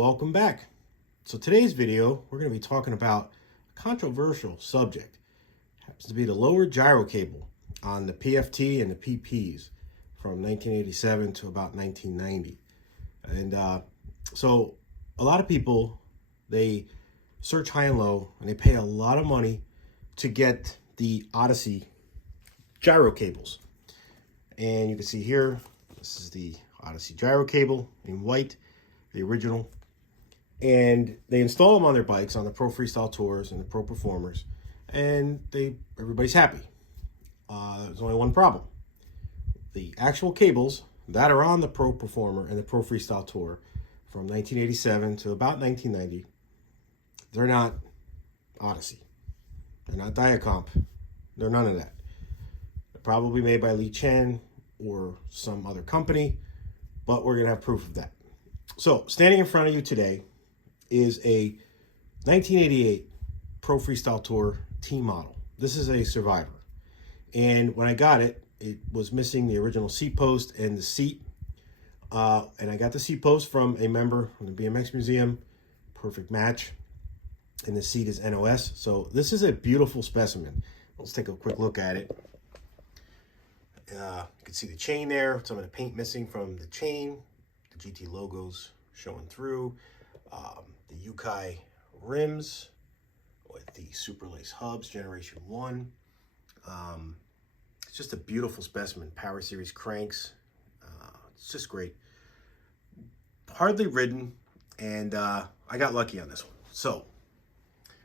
Welcome back. So today's video, we're going to be talking about a controversial subject. It happens to be the lower gyro cable on the PFT and the PPs from 1987 to about 1990. And so a lot of people, they search high and low and they pay a lot of money to get the Odyssey gyro cables. And you can see here, this is the Odyssey gyro cable in white, the original. And they install them on their bikes on the Pro Freestyle Tours and the Pro Performers, and everybody's happy. There's only one problem. The actual cables that are on the Pro Performer and the Pro Freestyle Tour from 1987 to about 1990, they're not Odyssey. They're not Diacomp. They're none of that. They're probably made by Lee Chen or some other company, but we're going to have proof of that. So, standing in front of you today is a 1988 Pro Freestyle Tour T model. This is a Survivor. And when I got it, it was missing the original seat post and the seat. And I got the seat post from a member from the BMX Museum. Perfect match. And the seat is NOS. So this is a beautiful specimen. Let's take a quick look at it. You can see the chain there, some of the paint missing from the chain, the GT logos showing through, the Yukai rims with the super lace hubs, generation 1. It's just a beautiful specimen. Power Series cranks. It's just great. Hardly ridden, and I got lucky on this one. So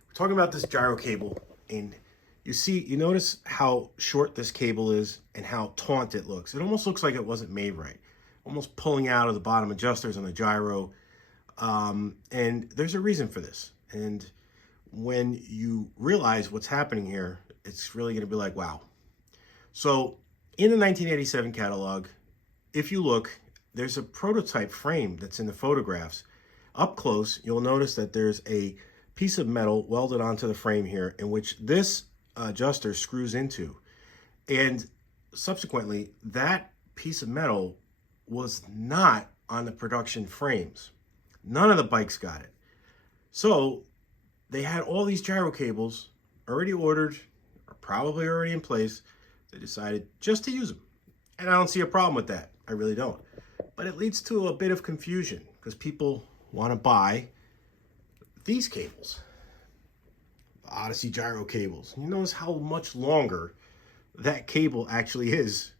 we're talking about this gyro cable, and you notice how short this cable is and how taut it looks. It almost looks like it wasn't made right. Almost pulling out of the bottom adjusters on the gyro. And there's a reason for this. And when you realize what's happening here, it's really going to be like, wow. So in the 1987 catalog, if you look, there's a prototype frame that's in the photographs. Up close, you'll notice that there's a piece of metal welded onto the frame here in which this adjuster screws into. And subsequently, that piece of metal was not on the production frames. None of the bikes got it. So they had all these gyro cables already ordered, or probably already in place. They decided just to use them. And I don't see a problem with that. I really don't. But it leads to a bit of confusion because people want to buy these cables, the Odyssey gyro cables. You notice how much longer that cable actually is.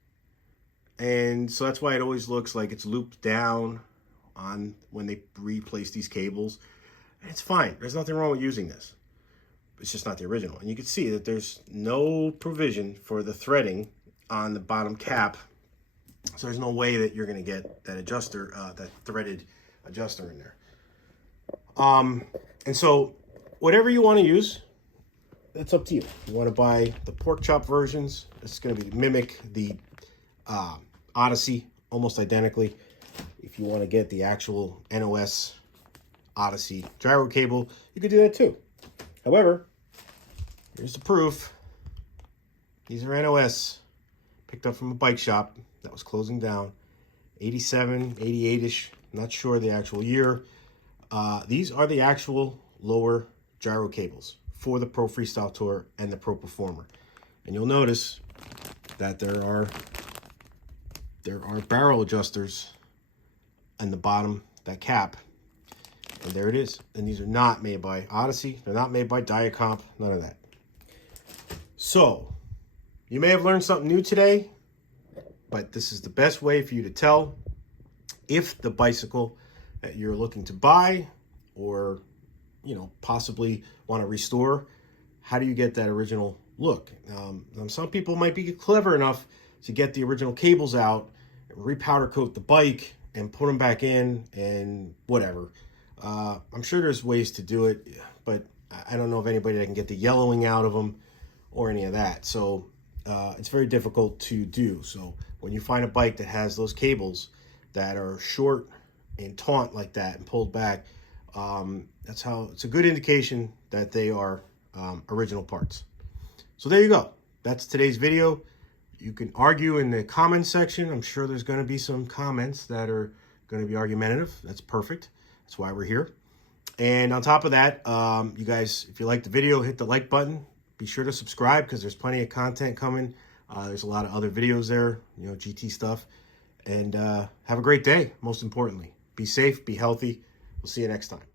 And so that's why it always looks like it's looped down on when they replace these cables. And it's fine. There's nothing wrong with using this. It's just not the original. And you can see that there's no provision for the threading on the bottom cap. So there's no way that you're going to get that adjuster, that threaded adjuster in there. And so whatever you want to use, that's up to you. You want to buy the pork chop versions. It's going to mimic the Odyssey almost identically. If you want to get the actual NOS Odyssey gyro cable, you could do that too. However, here's the proof. These are NOS, picked up from a bike shop that was closing down, 87, 88-ish, not sure the actual year. These are the actual lower gyro cables for the Pro Freestyle Tour and the Pro Performer. And you'll notice that there are barrel adjusters on the bottom, that cap. And there it is. And these are not made by Odyssey. They're not made by Diacomp. None of that. So, you may have learned something new today, but this is the best way for you to tell if the bicycle that you're looking to buy or, possibly want to restore, how do you get that original look? Some people might be clever enough to get the original cables out, repowder coat the bike, and put them back in and whatever. I'm sure there's ways to do it, but I don't know of anybody that can get the yellowing out of them or any of that. So it's very difficult to do. So when you find a bike that has those cables that are short and taut like that and pulled back, it's a good indication that they are original parts. So there you go. That's today's video. You can argue in the comments section. I'm sure there's going to be some comments that are going to be argumentative. That's perfect. That's why we're here. And on top of that, you guys, if you like the video, hit the like button. Be sure to subscribe because there's plenty of content coming. There's a lot of other videos there, you know, GT stuff. And have a great day, most importantly. Be safe, be healthy. We'll see you next time.